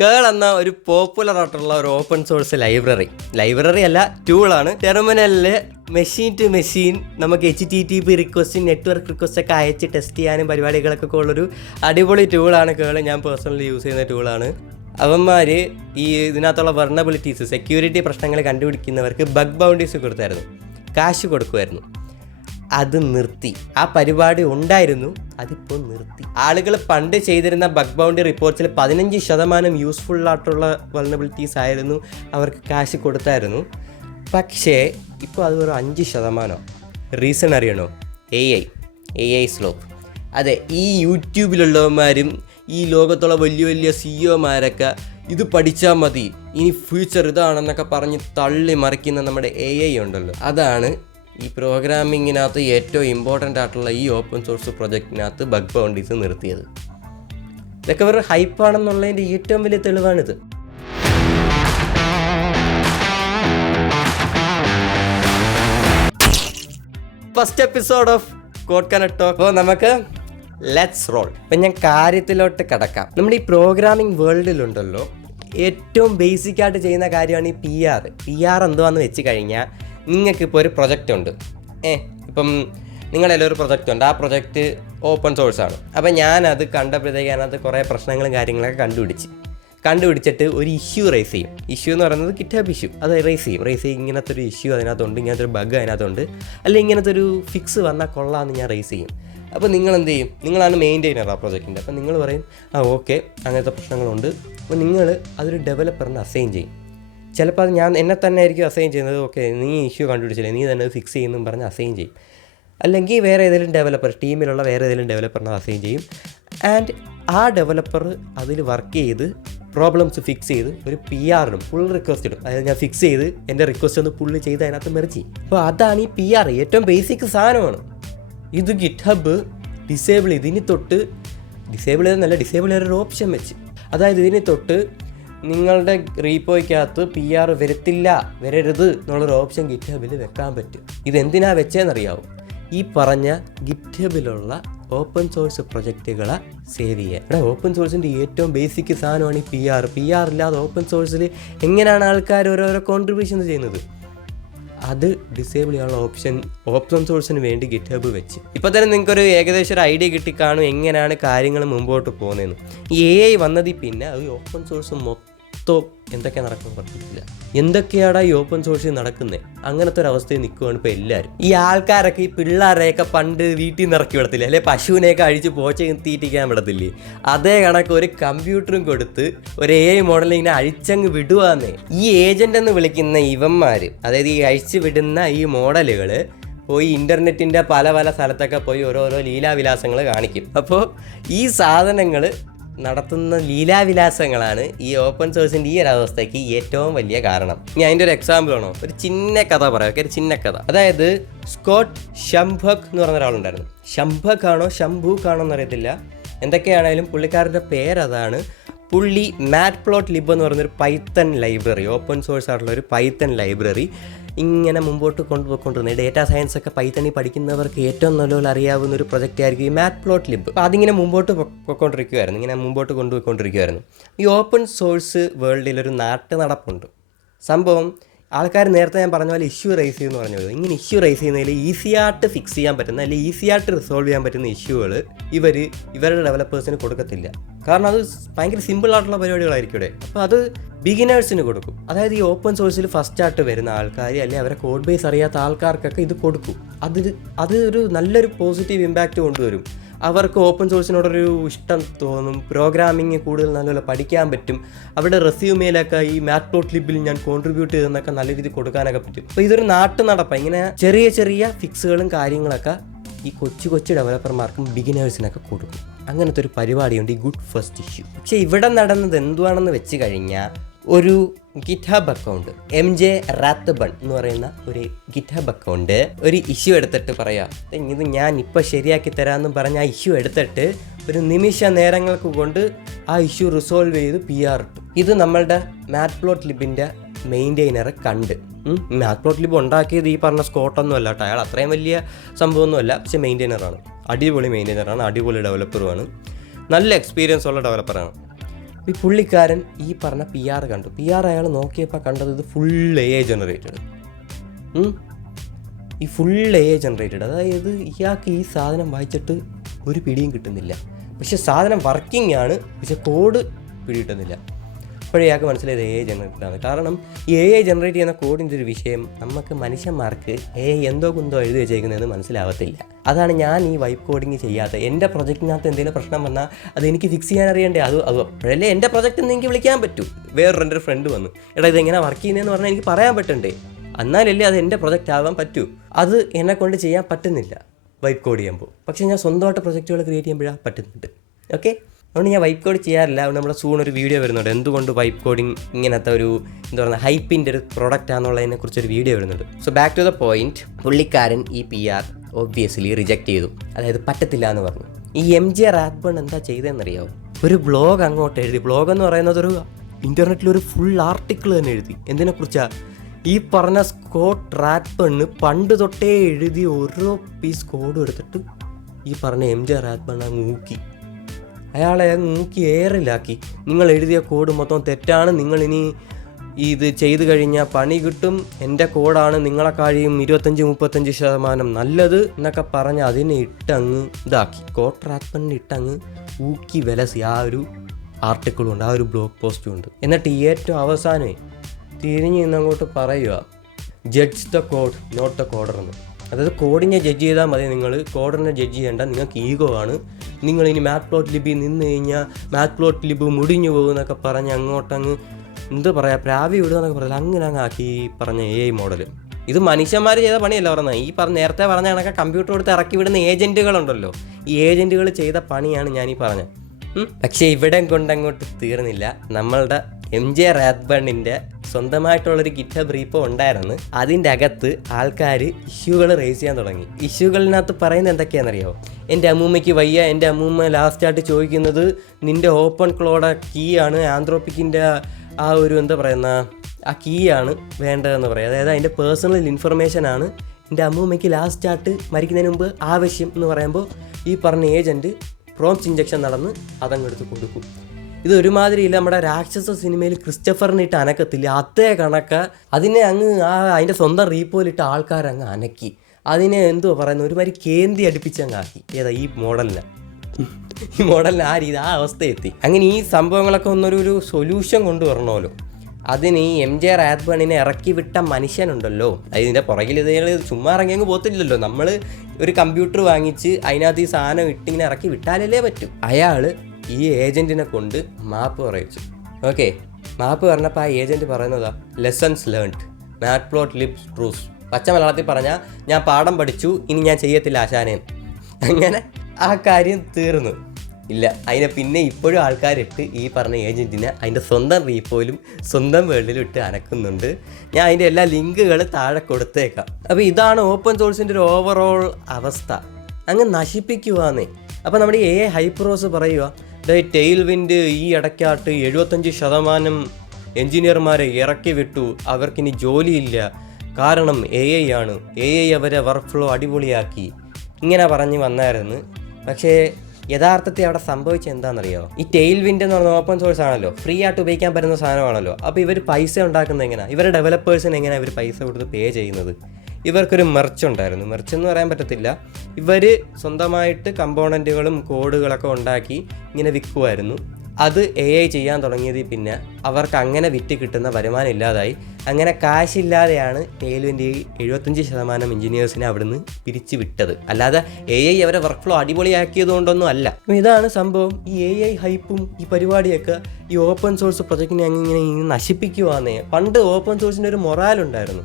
കേൾ എന്ന ഒരു പോപ്പുലർ ആയിട്ടുള്ള ഒരു ഓപ്പൺ സോഴ്സ് ലൈബ്രറി അല്ല, ടൂളാണ്. ടെർമിനലിൽ മെഷീൻ ടു മെഷീൻ നമുക്ക് HTTP റിക്വസ്റ്റും നെറ്റ്വർക്ക് റിക്വസ്റ്റ് ഒക്കെ അയച്ച് ടെസ്റ്റ് ചെയ്യാനും പരിപാടികളൊക്കെ ഉള്ളൊരു അടിപൊളി ടൂളാണ് കേൾ. ഞാൻ പേഴ്സണലി യൂസ് ചെയ്യുന്ന ടൂളാണ്. അവന്മാർ ഈ ഇതിനകത്തുള്ള വെർണബിലിറ്റീസ്, സെക്യൂരിറ്റി പ്രശ്നങ്ങൾ കണ്ടുപിടിക്കുന്നവർക്ക് ബഗ് ബൗണ്ടീസ് കൊടുത്തായിരുന്നു, കാശ് കൊടുക്കുമായിരുന്നു. അത് നിർത്തി. ആ പരിപാടി ഉണ്ടായിരുന്നു, അതിപ്പോൾ നിർത്തി. ആളുകൾ പണ്ട് ചെയ്തിരുന്ന ബഗ് ബൗണ്ടി റിപ്പോർട്ട്സിൽ 15% യൂസ്ഫുള്ളായിട്ടുള്ള വൾണബിലിറ്റീസ് ആയിരുന്നു, അവർക്ക് കാശ് കൊടുത്തായിരുന്നു. പക്ഷേ ഇപ്പോൾ അത് ഒരു 5%. റീസൺ അറിയണോ? AI slope. അതെ, ഈ യൂട്യൂബിലുള്ളവന്മാരും ഈ ലോകത്തുള്ള വലിയ വലിയ CEO ഇത് പഠിച്ചാൽ മതി, ഇനി ഫ്യൂച്ചർ ഇതാണെന്നൊക്കെ പറഞ്ഞ് തള്ളി മറിക്കുന്ന നമ്മുടെ AI ഉണ്ടല്ലോ, അതാണ് ഈ പ്രോഗ്രാമിങ്ങിനകത്ത് ഏറ്റവും ഇമ്പോർട്ടൻ്റ് ആയിട്ടുള്ള ഈ ഓപ്പൺ സോഴ്സ് പ്രൊജക്റ്റിനകത്ത് ബഗ് ബൗണ്ടീസ് നിർത്തിയത്. ഇതൊക്കെ ഒരു ഹൈപ്പാണെന്നുള്ളതിൻ്റെ ഏറ്റവും വലിയ തെളിവാണിത്. First episode of code connect talk. അപ്പോൾ നമുക്ക് ലെറ്റ്സ് റോൾ. ഇപ്പം ഞാൻ കാര്യത്തിലോട്ട് കിടക്കാം. നമ്മുടെ ഈ പ്രോഗ്രാമിംഗ് വേൾഡിലുണ്ടല്ലോ, ഏറ്റവും ബേസിക്കായിട്ട് ചെയ്യുന്ന കാര്യമാണ് ഈ PR എന്തുവാന്ന് വെച്ച് കഴിഞ്ഞാൽ, നിങ്ങൾക്കിപ്പോൾ ഒരു പ്രൊജക്റ്റ് ഉണ്ട്. ഇപ്പം നിങ്ങളെല്ലാം ഒരു പ്രൊജക്റ്റ് ഉണ്ട്. ആ പ്രൊജക്റ്റ് ഓപ്പൺ സോഴ്സാണ്. അപ്പം ഞാനത് കണ്ടപ്പോഴത്തേക്ക് അതിനകത്ത് കുറേ പ്രശ്നങ്ങളും കാര്യങ്ങളൊക്കെ കണ്ടുപിടിച്ചിട്ട് ഒരു ഇഷ്യൂ റേസ് ചെയ്യും. ഇഷ്യൂ എന്ന് പറയുന്നത് GitHub ഇഷ്യൂ. അത് റേസ് ചെയ്യും. ഇങ്ങനത്തെ ഒരു ഇഷ്യൂ അതിനകത്തുണ്ട്, ഇങ്ങനത്തെ ഒരു ബഗ് അതിനകത്തുണ്ട്, അല്ലെങ്കിൽ ഇങ്ങനത്തെ ഒരു ഫിക്സ് വന്നാൽ കൊള്ളാമെന്ന് ഞാൻ റേസ് ചെയ്യും. അപ്പോൾ നിങ്ങൾ എന്ത് ചെയ്യും? നിങ്ങളാണ് മെയിൻറ്റെയിനർ ആ പ്രൊജക്റ്റിൻ്റെ. അപ്പോൾ നിങ്ങൾ പറയും, ഓക്കെ അങ്ങനത്തെ പ്രശ്നങ്ങളുണ്ട്. അപ്പോൾ നിങ്ങൾ അതൊരു ഡെവലപ്പറിന് അസൈൻ ചെയ്യും. ചിലപ്പോൾ അത് എന്നെ തന്നെ ആയിരിക്കും അസൈൻ ചെയ്യുന്നത്. ഓക്കെ, നീ ഇഷ്യൂ കണ്ടുപിടിച്ചില്ലേ, നീ തന്നെ ഫിക്സ് ചെയ്യുന്നു പറഞ്ഞ് അസൈൻ ചെയ്യും. അല്ലെങ്കിൽ വേറെ ഏതെങ്കിലും ഡെവലപ്പർ, ടീമിലുള്ള വേറെ ഏതെങ്കിലും ഡെവലപ്പറിനെ അസൈൻ ചെയ്യും. ആൻഡ് ആ ഡെവലപ്പർ അതിൽ വർക്ക് ചെയ്ത് പ്രോബ്ലംസ് ഫിക്സ് ചെയ്ത് ഒരു PR ഇടും, പുൾ റിക്വസ്റ്റ് ഇടും. അതായത് ഞാൻ ഫിക്സ് ചെയ്ത് എൻ്റെ റിക്വസ്റ്റ് ഒന്ന് പുള്ള് ചെയ്ത് അതിനകത്ത് മെർജ് ചെയ്യും. അപ്പോൾ അതാണ് ഈ PR. ഏറ്റവും ബേസിക് സാധനമാണ് ഇത്. GitHub ഡിസേബിൾ ചെയ്ത്, ഇനി തൊട്ട് ഡിസേബിൾ ചെയ്തൊരു ഓപ്ഷൻ വെച്ച്, അതായത് ഇതിന് തൊട്ട് നിങ്ങളുടെ റീപ്പോയ്ക്കകത്ത് PR വരരുത് എന്നുള്ളൊരു ഓപ്ഷൻ GitHubൽ വെക്കാൻ പറ്റും. ഇതെന്തിനാ വെച്ചതെന്നറിയാവും? ഈ പറഞ്ഞ GitHubലുള്ള ഓപ്പൺ സോഴ്സ് പ്രൊജക്റ്റുകളെ സേവ് ചെയ്യാൻ. ഓപ്പൺ സോഴ്സിൻ്റെ ഏറ്റവും ബേസിക് സാധനമാണ് ഈ PR ഇല്ലാതെ ഓപ്പൺ സോഴ്സിൽ എങ്ങനെയാണ് ആൾക്കാർ ഓരോരോ കോൺട്രിബ്യൂഷൻസ് ചെയ്യുന്നത്? അത് ഡിസേബിൾ ചെയ്യാനുള്ള ഓപ്പൺ സോഴ്സിന് വേണ്ടി GitHub വെച്ച്. ഇപ്പോൾ തന്നെ നിങ്ങൾക്കൊരു ഏകദേശം ഒരു ഐഡിയ കിട്ടിക്കാണും എങ്ങനെയാണ് കാര്യങ്ങൾ മുമ്പോട്ട് പോകുന്നതെന്ന്. ഈ AI വന്നതിൽ പിന്നെ ഈ ഓപ്പൺ സോഴ്സ് മൊത്തം എന്തൊക്കെ നടക്കുന്നത് പറഞ്ഞിട്ടില്ല. എന്തൊക്കെയാടാ ഈ ഓപ്പൺ സോഴ്സിൽ നടക്കുന്നത്? അങ്ങനത്തെ ഒരു അവസ്ഥയിൽ നിൽക്കുകയാണ് ഇപ്പോൾ എല്ലാവരും. ഈ ആൾക്കാരൊക്കെ ഈ പിള്ളേരെയൊക്കെ പണ്ട് വീട്ടിൽ നിന്ന് ഇറക്കി വിടത്തില്ലേ, അല്ലെ പശുവിനെയൊക്കെ അഴിച്ച് പോച്ച തീറ്റിക്കാൻ വിടത്തില്ലേ, അതേ കണക്ക് ഒരു കമ്പ്യൂട്ടറും കൊടുത്ത് ഒരു AI മോഡലിൽ ഇങ്ങനെ അഴിച്ചങ്ങ് വിടുവാന്നേ. ഈ ഏജന്റ് എന്ന് വിളിക്കുന്ന ഇവന്മാർ, അതായത് ഈ അഴിച്ചു വിടുന്ന ഈ മോഡലുകൾ പോയി ഇൻ്റർനെറ്റിൻ്റെ പല സ്ഥലത്തൊക്കെ പോയി ഓരോരോ ലീലാവിലാസങ്ങൾ കാണിക്കും. അപ്പോൾ ഈ സാധനങ്ങൾ നടത്തുന്ന ലീലാവിലാസങ്ങളാണ് ഈ ഓപ്പൺ സോഴ്സിൻ്റെ ഈ ഒരു അവസ്ഥയ്ക്ക് ഏറ്റവും വലിയ കാരണം. ഞാൻ അതിൻ്റെ ഒരു എക്സാമ്പിൾ ആണോ, ഒരു ചിന്ന കഥ പറയാം. ഒരു ചിന്ന കഥ, അതായത് സ്കോട്ട് ഷംഭക് എന്ന് പറഞ്ഞ ഒരാളുണ്ടായിരുന്നു. ഷംഭക് ആണോ ഷംഭൂക്ക് ആണോ എന്നറിയത്തില്ല, എന്തൊക്കെയാണെങ്കിലും പുള്ളിക്കാരൻ്റെ പേരതാണ്. പുള്ളി മാറ്റ്പ്ലോട്ട്ലിബ് എന്ന് പറയുന്നൊരു പൈത്തൺ ലൈബ്രറി, ഓപ്പൺ സോഴ്സ് ആയിട്ടുള്ള ഒരു പൈത്തൺ ലൈബ്രറി ഇങ്ങനെ മുമ്പോട്ട് കൊണ്ടുപോയിക്കൊണ്ടിരുന്നത്. ഡേറ്റാ സയൻസ് ഒക്കെ പൈത്തണിൽ പഠിക്കുന്നവർക്ക് ഏറ്റവും നല്ലപോലെ അറിയാവുന്ന ഒരു പ്രൊജക്റ്റ് ആയിരിക്കും ഈ മാറ്റ്പ്ലോട്ട്ലിബ്. അപ്പോൾ അതിങ്ങനെ മുമ്പോട്ട് കൊണ്ടുപോയിക്കൊണ്ടിരിക്കുകയായിരുന്നു. ഈ ഓപ്പൺ സോഴ്സ് വേൾഡിൽ ഒരു നാട്ടു നടപ്പുണ്ട്. സംഭവം ആൾക്കാർ നേരത്തെ ഞാൻ പറഞ്ഞ പോലെ ഇഷ്യൂ റേസ് ചെയ്യുമെന്ന് പറഞ്ഞത്. ഇങ്ങനെ ഇഷ്യൂ റേസ് ചെയ്യുന്നതിൽ ഈസിയായിട്ട് ഫിക്സ് ചെയ്യാൻ പറ്റുന്ന, അല്ലെങ്കിൽ ഈസിയായിട്ട് റിസോൾവ് ചെയ്യാൻ പറ്റുന്ന ഇഷ്യൂകൾ ഇവരുടെ ഡെവലപ്പേഴ്സിന് കൊടുക്കത്തില്ല. കാരണം അത് ഭയങ്കര സിമ്പിളായിട്ടുള്ള പരിപാടികളായിരിക്കും ഇവിടെ. അപ്പോൾ അത് ബിഗിനേഴ്സിന് കൊടുക്കും. അതായത് ഈ ഓപ്പൺ സോഴ്സിൽ ഫസ്റ്റായിട്ട് വരുന്ന ആൾക്കാർ, അല്ലെങ്കിൽ അവരെ കോഡ് ബേസ് അറിയാത്ത ആൾക്കാർക്കൊക്കെ ഇത് കൊടുക്കും. അത് ഒരു നല്ലൊരു പോസിറ്റീവ് ഇമ്പാക്റ്റ് കൊണ്ടുവരും. അവർക്ക് ഓപ്പൺ സോഴ്സിനോടൊരു ഇഷ്ടം തോന്നും, പ്രോഗ്രാമിങ് കൂടുതൽ നല്ലപോലെ പഠിക്കാൻ പറ്റും. അവരുടെ റെസ്യൂമേലൊക്കെ ഈ മാറ്റ്പ്ലോട്ട്ലിബിൽ ഞാൻ കോൺട്രിബ്യൂട്ട് ചെയ്തെന്നൊക്കെ നല്ല രീതിയിൽ കൊടുക്കാനൊക്കെ പറ്റും. അപ്പോൾ ഇതൊരു നാട്ടുനടപ്പാണ്. ഇങ്ങനെ ചെറിയ ഫിക്സുകളും കാര്യങ്ങളൊക്കെ ഈ കൊച്ചു ഡെവലപ്പർമാർക്കും ബിഗിനേഴ്സിനൊക്കെ കൊടുക്കും. അങ്ങനത്തെ ഒരു പരിപാടിയുണ്ട് ഈ ഗുഡ് ഫസ്റ്റ് ഇഷ്യൂ. പക്ഷേ ഇവിടെ നടന്നത് എന്തുവാണെന്ന് വെച്ച് കഴിഞ്ഞാൽ, ഒരു GitHub അക്കൗണ്ട്, MJ റാത്തബൺ എന്ന് പറയുന്ന ഒരു GitHub അക്കൗണ്ട് ഒരു ഇഷ്യൂ എടുത്തിട്ട് പറയാം, ഇത് ഞാൻ ഇപ്പോൾ ശരിയാക്കി തരാമെന്ന് പറഞ്ഞ് ആ ഇഷ്യൂ എടുത്തിട്ട് ഒരു നിമിഷ നേരങ്ങൾക്ക് കൊണ്ട് ആ ഇഷ്യൂ റിസോൾവ് ചെയ്ത് PR ഇട്ടു. ഇത് നമ്മളുടെ മാറ്റ്പ്ലോട്ട്ലിബിൻ്റെ മെയിൻറ്റെയിനറെ കണ്ട്. മാറ്റ്പ്ലോട്ട്ലിബ് ഉണ്ടാക്കിയത് ഈ പറഞ്ഞ സ്കോട്ടൊന്നും അല്ല കേട്ടോ, അയാൾ അത്രയും വലിയ സംഭവമൊന്നുമല്ല. പക്ഷേ മെയിൻറ്റെയിനറാണ്, അടിപൊളി മെയിൻറ്റെയിനറാണ്, അടിപൊളി ഡെവലപ്പറുമാണ്, നല്ല എക്സ്പീരിയൻസ് ഉള്ള ഡെവലപ്പറാണ്. ഈ പുള്ളിക്കാരൻ ഈ പറഞ്ഞ PR കണ്ടു. PR അയാൾ നോക്കിയപ്പോൾ കണ്ടത് ഇത് ഫുൾ AI ജനറേറ്റഡ്. ഈ ഫുൾ AI ജനറേറ്റഡ്, അതായത് ഇയാൾക്ക് ഈ സാധനം വായിച്ചിട്ട് ഒരു പിടിയും കിട്ടുന്നില്ല. പക്ഷെ സാധനം വർക്കിംഗ് ആണ്, പക്ഷെ കോഡ് പിടികിട്ടുന്നില്ല. അപ്പോഴേ ഇയാൾക്ക് മനസ്സിലായത് AI ജനറേറ്റഡ് ആണ്. കാരണം ഈ AI ജനറേറ്റ് ചെയ്യുന്ന കോഡിൻ്റെ ഒരു വിഷയം നമുക്ക് മനുഷ്യന്മാർക്ക് AI എന്തോ കുന്തോ എഴുതി വെച്ചേക്കുന്നതെന്ന് മനസ്സിലാവത്തില്ല. അതാണ് ഞാൻ ഈ വൈപ്പ് കോഡിങ് ചെയ്യാത്തത്. എൻ്റെ പ്രൊജക്റ്റിനകത്ത് എന്തെങ്കിലും പ്രശ്നം വന്നാൽ അത് എനിക്ക് ഫിക്സ് ചെയ്യാൻ അറിയണ്ടേ. അത് അപ്പോഴല്ലേ എൻ്റെ പ്രൊജക്റ്റ് എന്ന് എനിക്ക് വിളിക്കാൻ പറ്റൂ. വേറൊരു ഫ്രണ്ട് വന്നു, എടാ ഇതെങ്ങനെ വർക്ക് ചെയ്യുന്നതെന്ന് പറഞ്ഞാൽ എനിക്ക് പറയാൻ പറ്റണ്ടേ, എന്നാലല്ലേ അത് എൻ്റെ പ്രൊജക്റ്റ് ആവാൻ പറ്റൂ. അത് എന്നെ കൊണ്ട് ചെയ്യാൻ പറ്റുന്നില്ല വൈപ്പ് കോഡ് ചെയ്യുമ്പോൾ. പക്ഷേ ഞാൻ സ്വന്തമായിട്ട് പ്രൊജക്റ്റുകൾ ക്രിയേറ്റ് ചെയ്യുമ്പോഴാണ് പറ്റുന്നുണ്ട്. ഓക്കെ, അതുകൊണ്ട് ഞാൻ വൈപ്പ് കോഡ് ചെയ്യാറില്ല. അതുകൊണ്ട് നമ്മുടെ സൂൺ ഒരു വീഡിയോ വരുന്നുണ്ട്, എന്തുകൊണ്ട് വൈപ്പ് കോഡിങ് ഇങ്ങനത്തെ ഒരു എന്താ പറയുക ഹൈപ്പിൻ്റെ ഒരു പ്രൊഡക്റ്റ് ആണെന്നുള്ളതിനെ കുറിച്ചൊരു വീഡിയോ വരുന്നുണ്ട്. So back to the point, പുള്ളിക്കാരൻ ഈ PR ഒബ്വിയസ്ലി റിജക്റ്റ് ചെയ്തു. അതായത് പറ്റത്തില്ല എന്ന് പറഞ്ഞു. ഈ MJ റാത്ബൺ എന്താ ചെയ്തതെന്നറിയാമോ? ഒരു ബ്ലോഗ് അങ്ങോട്ട് എഴുതി. ബ്ലോഗ് എന്ന് പറയുന്നത് ഒരു ഇൻ്റർനെറ്റിലൊരു ഫുൾ ആർട്ടിക്കിൾ തന്നെ എഴുതി. എന്തിനെക്കുറിച്ചാണ്? ഈ പറഞ്ഞ സ്കോട്ട് റാത്ബണ് പണ്ട് തൊട്ടേ എഴുതി ഓരോ പീസ് കോഡും എടുത്തിട്ട് ഈ പറഞ്ഞ MJ റാത്ബൺ അങ്ങ് ഊക്കി. അയാളെ ഊക്കി എയറിലാക്കി. നിങ്ങൾ എഴുതിയ കോഡ് മൊത്തം തെറ്റാണ്, നിങ്ങളിനി ഇത് ചെയ്ത് കഴിഞ്ഞാൽ പണി കിട്ടും, എൻ്റെ കോഡാണ് നിങ്ങളെക്കാളും 25-35% നല്ലത് എന്നൊക്കെ പറഞ്ഞ് അതിനെ ഇട്ടങ്ങ് ഇതാക്കി. സ്കോട്ട് റാത്ബണിനെ ഇട്ടങ്ങ് ഊക്കി വിലസി. ആ ഒരു ആർട്ടിക്കിളും ഉണ്ട്, ആ ഒരു ബ്ലോഗ് പോസ്റ്റും ഉണ്ട്. എന്നിട്ട് ഏറ്റവും അവസാനമേ തിരിഞ്ഞ് നിന്നങ്ങോട്ട് പറയുക, judge the code not the coder എന്ന്. അതായത് കോഡിനെ ജഡ്ജ് ചെയ്താൽ മതി, നിങ്ങൾ കോഡറിനെ ജഡ്ജ് ചെയ്യേണ്ട, നിങ്ങൾക്ക് ഈഗോ ആണ്. നിങ്ങളിനി മാറ്റ്പ്ലോട്ട്ലിബിൽ നിന്ന് കഴിഞ്ഞാൽ മാറ്റ്പ്ലോട്ട്ലിബ് മുടിഞ്ഞു പോകും എന്നൊക്കെ പറഞ്ഞ് അങ്ങോട്ടങ്ങ് എന്ത് പറയുക പ്രാവി വിടുക എന്നൊക്കെ പറയില്ല, അങ്ങനെ അങ്ങ് ആക്കി ഈ പറഞ്ഞ AI മോഡൽ. ഇത് മനുഷ്യന്മാർ ചെയ്ത പണിയല്ല പറഞ്ഞത്. ഈ നേരത്തെ പറഞ്ഞ കണക്കെ കമ്പ്യൂട്ടർ കൊടുത്ത് ഇറക്കി വിടുന്ന ഏജൻറ്റുകളുണ്ടല്ലോ, ഈ ഏജൻറ്റുകൾ ചെയ്ത പണിയാണ് ഞാനീ പറഞ്ഞത്. പക്ഷേ ഇവിടെ കൊണ്ടങ്ങോട്ട് തീർന്നില്ല. നമ്മളുടെ MJ റാത്ബണിൻ്റെ സ്വന്തമായിട്ടുള്ളൊരു ഗിറ്റബ് റീപ്പോ ഉണ്ടായിരുന്നു. അതിൻ്റെ അകത്ത് ആൾക്കാർ ഇഷ്യൂകൾ റേസ് ചെയ്യാൻ തുടങ്ങി. ഇഷ്യൂകളിനകത്ത് പറയുന്നത് എന്തൊക്കെയാണെന്നറിയാമോ? എൻ്റെ അമ്മൂമ്മയ്ക്ക് വയ്യ, എൻ്റെ അമ്മൂമ്മ ലാസ്റ്റായിട്ട് ചോദിക്കുന്നത് നിൻ്റെ ഓപ്പൺ ക്ലോഡ് കീ ആണ്, ആന്ത്രോപ്പിക്കിൻ്റെ ആ ഒരു എന്താ പറയുന്ന ആ കീ ആണ് വേണ്ടതെന്ന് പറയാം. അതായത് അതിൻ്റെ പേഴ്സണൽ ഇൻഫർമേഷനാണ് എൻ്റെ അമ്മൂമ്മയ്ക്ക് ലാസ്റ്റായിട്ട് മരിക്കുന്നതിന് മുമ്പ് ആവശ്യം എന്ന് പറയുമ്പോൾ ഈ പറഞ്ഞ ഏജൻറ്റ് പ്രോംപ്റ്റ് ഇഞ്ചക്ഷൻ നടന്ന് അതങ്ങെടുത്ത് കൊടുക്കും. ഇത് ഒരുമാതിരിയില്ല നമ്മുടെ രാക്ഷസ സിനിമയിൽ ക്രിസ്റ്റഫറിനിട്ട് അനക്കത്തില്ല, അതേ കണക്ക് അതിനെ അങ്ങ് അതിൻ്റെ സ്വന്തം റീപ്പോയിലിട്ട് ആൾക്കാരങ്ങ് അനക്കി അതിനെ എന്തോ പറയുന്നത് ഒരുമാതിരി കേന്തി അടുപ്പിച്ചങ്ങ് ആക്കി. ഏതാ ഈ മോഡലിന് ആ രീതി ആ അവസ്ഥയെത്തി. അങ്ങനെ ഈ സംഭവങ്ങളൊക്കെ ഒന്നൊരു സൊല്യൂഷൻ കൊണ്ടുവരണമല്ലോ. അതിന് ഈ MJ റാത്ബണിനെ ഇറക്കി വിട്ട മനുഷ്യനുണ്ടല്ലോ, അതിൻ്റെ പുറകിൽ ഇത് ചുമ്മാ ഇറങ്ങിയങ്ങ് പോത്തില്ലല്ലോ. നമ്മൾ ഒരു കമ്പ്യൂട്ടർ വാങ്ങിച്ച് അതിനകത്ത് ഈ സാധനം ഇട്ടിങ്ങനെ ഇറക്കി വിട്ടാലല്ലേ പറ്റും. അയാൾ ഈ ഏജൻറ്റിനെ കൊണ്ട് മാപ്പ് പറയിച്ചു. ഓക്കെ, മാപ്പ് പറഞ്ഞപ്പോൾ ആ ഏജൻറ്റ് പറയുന്നതാ ലെസൺസ് ലേൺഡ് മാറ്റ്പ്ലോട്ട്ലിബ് ട്രൂസ്. പച്ച മലയാളത്തിൽ പറഞ്ഞാൽ ഞാൻ പാഠം പഠിച്ചു, ഇനി ഞാൻ ചെയ്യത്തില്ല ആശാനേ. അങ്ങനെ ആ കാര്യം തീർന്നു. ഇല്ല, അതിനെ പിന്നെ ഇപ്പോഴും ആൾക്കാരിട്ട് ഈ പറഞ്ഞ ഏജൻറ്റിനെ അതിൻ്റെ സ്വന്തം റീപ്പോയിലും സ്വന്തം വേൾഡിലും ഇട്ട് അനക്കുന്നുണ്ട്. ഞാൻ അതിൻ്റെ എല്ലാ ലിങ്കുകൾ താഴെ കൊടുത്തേക്കാം. അപ്പോൾ ഇതാണ് ഓപ്പൺ സോഴ്സിൻ്റെ ഒരു ഓവറോൾ അവസ്ഥ. അങ്ങ് നശിപ്പിക്കുവാന്നേ. അപ്പോൾ നമ്മുടെ AI ഹൈപ്രോസ് പറയുക, ടെയിൽ വിൻഡ് ഈ ഇടയ്ക്കാട്ട് 75% എൻജിനീയർമാരെ ഇറക്കി വിട്ടു, അവർക്കിനി ജോലിയില്ല, കാരണം AI ആണ്, AI അവരെ വർക്ക് ഫ്ലോ അടിപൊളിയാക്കി, ഇങ്ങനെ പറഞ്ഞ് വന്നായിരുന്നു. പക്ഷേ യഥാർത്ഥത്തിൽ അവിടെ സംഭവിച്ചത് എന്താണെന്നറിയാമോ? ഈ ടെയിൽ വിൻഡ് എന്ന് പറഞ്ഞാൽ ഓപ്പൺ സോഴ്സ് ആണല്ലോ, ഫ്രീ ആയിട്ട് ഉപയോഗിക്കാൻ പറ്റുന്ന സാധനമാണല്ലോ. അപ്പോൾ ഇവർ പൈസ ഉണ്ടാക്കുന്നത് എങ്ങനെയാണ്? ഇവരുടെ ഡെവലപ്പേഴ്സിന് എങ്ങനെയാണ് ഇവർ പൈസ കൊടുത്ത് പേ ചെയ്യുന്നത്? ഇവർക്കൊരു മെർച്ച് ഉണ്ടായിരുന്നു. മെർച്ച് എന്ന് പറയാൻ പറ്റത്തില്ല, ഇവർ സ്വന്തമായിട്ട് കമ്പോണൻറ്റുകളും കോഡുകളൊക്കെ ഉണ്ടാക്കി ഇങ്ങനെ വിൽക്കുമായിരുന്നു. അത് AI ചെയ്യാൻ തുടങ്ങിയതിൽ പിന്നെ അവർക്ക് അങ്ങനെ വിറ്റ് കിട്ടുന്ന വരുമാനം ഇല്ലാതായി. അങ്ങനെ കാശില്ലാതെയാണ് ടെയിൽവിൻ്റെ 75% എഞ്ചിനീയേഴ്സിനെ അവിടുന്ന് പിരിച്ചു വിട്ടത്. അല്ലാതെ AI അവരെ വർക്ക് ഫ്ലോ അടിപൊളിയാക്കിയത് കൊണ്ടൊന്നും അല്ല. ഇതാണ് സംഭവം. ഈ AI ഹൈപ്പും ഈ പരിപാടിയൊക്കെ ഈ ഓപ്പൺ സോഴ്സ് പ്രൊജക്റ്റിനെ ഇങ്ങനെ നശിപ്പിക്കുവാന്നേ. പണ്ട് ഓപ്പൺ സോഴ്സിൻ്റെ ഒരു മൊറാലുണ്ടായിരുന്നു.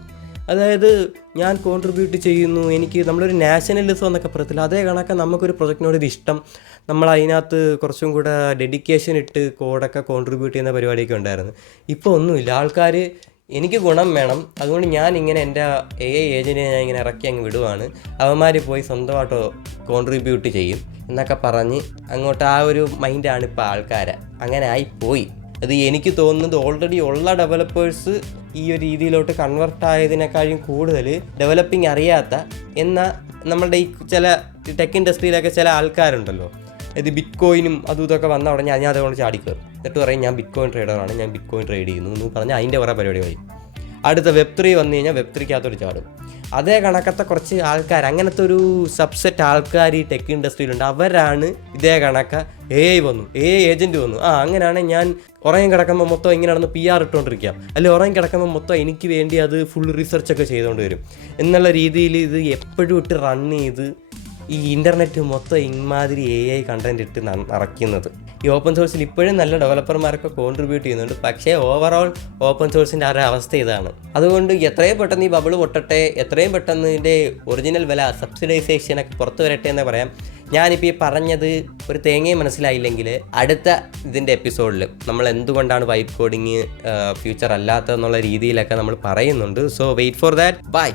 അതായത് ഞാൻ കോൺട്രിബ്യൂട്ട് ചെയ്യുന്നു, എനിക്ക് നമ്മളൊരു നാഷണലിസം എന്നൊക്കെ പറയത്തില്ല, അതേ കണക്കെ നമുക്കൊരു പ്രൊജക്റ്റിനോട് ഇത് ഇഷ്ടം, നമ്മൾ അതിനകത്ത് കുറച്ചും കൂടെ ഡെഡിക്കേഷൻ ഇട്ട് കോഡൊക്കെ കോൺട്രിബ്യൂട്ട് ചെയ്യുന്ന പരിപാടിയൊക്കെ ഉണ്ടായിരുന്നു. ഇപ്പോൾ ഒന്നുമില്ല. ആൾക്കാർ എനിക്ക് ഗുണം വേണം, അതുകൊണ്ട് ഞാൻ ഇങ്ങനെ എൻ്റെ AI ഏജൻറ്റിനെ ഞാൻ ഇങ്ങനെ ഇറക്കി അങ്ങ് വിടുവാണ്, അവന്മാർ പോയി സ്വന്തമായിട്ട് കോൺട്രിബ്യൂട്ട് ചെയ്യും എന്നൊക്കെ പറഞ്ഞ് അങ്ങോട്ട് ആ ഒരു മൈൻഡാണ് ഇപ്പോൾ ആൾക്കാരെ. അങ്ങനെ ആയിപ്പോയി. അത് എനിക്ക് തോന്നുന്നത് ഓൾറെഡി ഉള്ള ഡെവലപ്പേഴ്സ് ഈ ഒരു രീതിയിലോട്ട് കൺവെർട്ട് ആയതിനേക്കാളും കൂടുതൽ ഡെവലപ്പിംഗ് അറിയാത്ത എന്നാൽ നമ്മളുടെ ഈ ചില ടെക് ഇൻഡസ്ട്രിയിലൊക്കെ ചില ആൾക്കാരുണ്ടല്ലോ, ഇത് ബിറ്റ് കോയിനും അതും ഇതൊക്കെ വന്ന ഉടനെ ഞാൻ അതുകൊണ്ട് ചാടിക്കയറും. എന്നിട്ട് പറയും ഞാൻ ബിറ്റ്കോയിൻ ട്രേഡറാണ്, ഞാൻ ബിറ്റ്കോയിൻ ട്രേഡ് ചെയ്യുന്നു എന്ന് പറഞ്ഞാൽ അതിൻ്റെ കുറേ പരിപാടിയായി. അടുത്ത Web3 വന്നു കഴിഞ്ഞാൽ Web3-ക്കകത്തൊരു ചാടും. അതേ കണക്കത്തെ കുറച്ച് ആൾക്കാർ, അങ്ങനത്തെ ഒരു സബ്സെറ്റ് ആൾക്കാർ ഈ ടെക് ഇൻഡസ്ട്രിയിലുണ്ട്. അവരാണ് ഇതേ കണക്ക AI വന്നു, AI ഏജൻറ്റ് വന്നു, അങ്ങനെയാണ് ഞാൻ ഉറങ്ങി കിടക്കുമ്പോൾ മൊത്തം ഇങ്ങനെയാണെന്ന് PR ഇട്ടുകൊണ്ടിരിക്കാം, അല്ലെങ്കിൽ ഉറങ്ങി കിടക്കുമ്പോൾ മൊത്തം എനിക്ക് വേണ്ടി അത് ഫുൾ റിസർച്ചൊക്കെ ചെയ്തുകൊണ്ട് വരും എന്നുള്ള രീതിയിൽ ഇത് എപ്പോഴും ഇട്ട് റൺ ചെയ്ത് ഈ ഇൻ്റർനെറ്റ് മൊത്തം ഇമാതിരി AI കണ്ടൻറ്റ് ഇട്ട് നിറയ്ക്കുന്നത്. ഈ ഓപ്പൺ സോഴ്സിൽ ഇപ്പോഴും നല്ല ഡെവലപ്പർമാരൊക്കെ കോൺട്രിബ്യൂട്ട് ചെയ്യുന്നുണ്ട്. പക്ഷേ ഓവറോൾ ഓപ്പൺ സോഴ്സിൻ്റെ ആ ഒരു അവസ്ഥ ഇതാണ്. അതുകൊണ്ട് എത്രയും പെട്ടെന്ന് ഈ ബബിൾ പൊട്ടട്ടെ, എത്രയും പെട്ടെന്ന് ഇതിൻ്റെ ഒറിജിനൽ വില സബ്സിഡൈസേഷനൊക്കെ പുറത്ത് വരട്ടെ എന്ന് പറയാം. ഞാനിപ്പോൾ ഈ പറഞ്ഞത് ഒരു തേങ്ങയും മനസ്സിലായില്ലെങ്കിൽ അടുത്ത ഇതിൻ്റെ എപ്പിസോഡിൽ നമ്മൾ എന്തുകൊണ്ടാണ് വൈറ്റ് കോഡിങ് ഫ്യൂച്ചർ അല്ലാത്തതെന്നുള്ള രീതിയിലൊക്കെ നമ്മൾ പറയുന്നുണ്ട്. So wait for that. By.